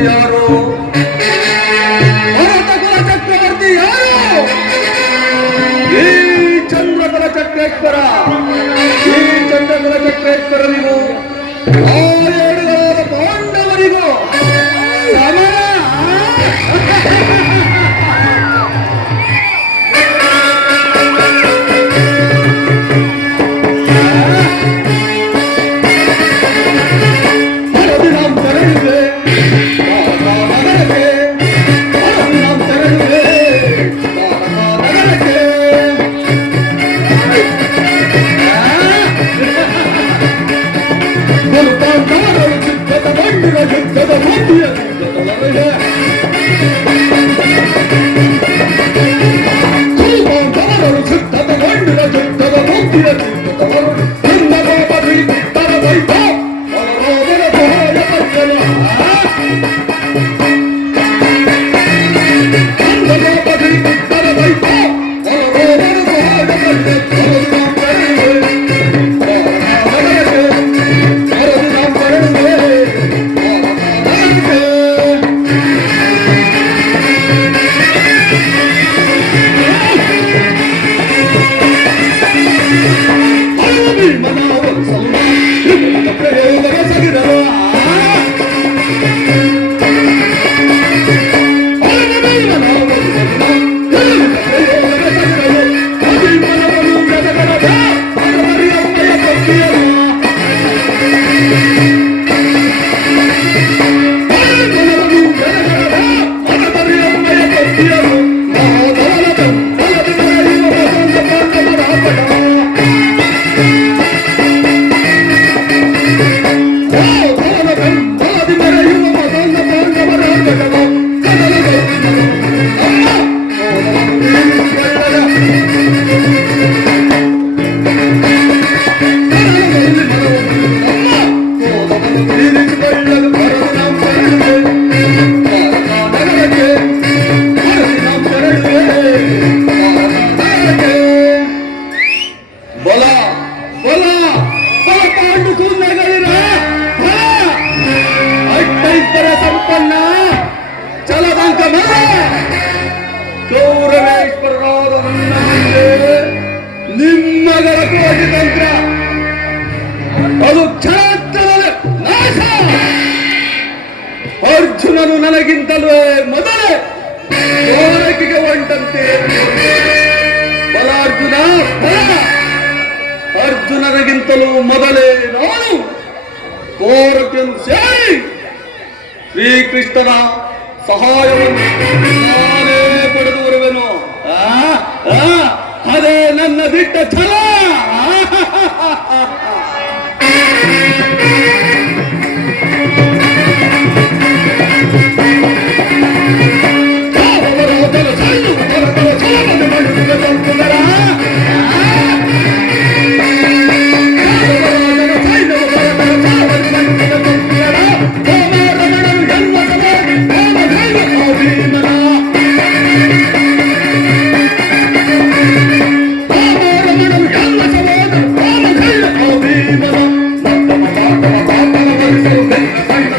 ಚಕ್ರವರ್ತಿ ಯಾರು ಭರತ ಕುಲ ಚಕ್ರವರ್ತಿ ಯಾರು? ಈ ಚಂದ್ರಕುಲ ಚಕ್ರೇಶ್ವರ. ಈ ಚಂದ್ರಕುಲ ಚಕ್ರೇಶ್ವರನಿಗೂ ಆ ಏಳುಗಳಾದ ಪಾಂಡವರಿಗೂ ಸಮರ ಚಲದಂಕ ಮಲ ಗೌರವೇಶ್ವರರಾದ ನನ್ನ ಮುಂದೆ ನಿಮ್ಮಗರ ಕೋಟಿ ತಂತ್ರ ಅದು ಕ್ಷಣದಲ್ಲಿ ನಾಶ ಅರ್ಜುನನು ನನಗಿಂತಲೂ ಮೊದಲೇ ಸೋರಕಿಗೆ ಹೊಂಟಂತೆ ಬಲ ಅರ್ಜುನ ಬಲ ಅರ್ಜುನನಿಗಿಂತಲೂ ಮೊದಲೇ ನಾನು ಕೋರಕೆಯನ್ನು ಸೇರಿ ಶ್ರೀಕೃಷ್ಣನ ಸಹಾಯವನ್ನು ನಾನೇ ಪಡೆದು ಬರುವೆನು ಅದೇ ನನ್ನ ದಿಟ್ಟ ಛಲ. Thank you.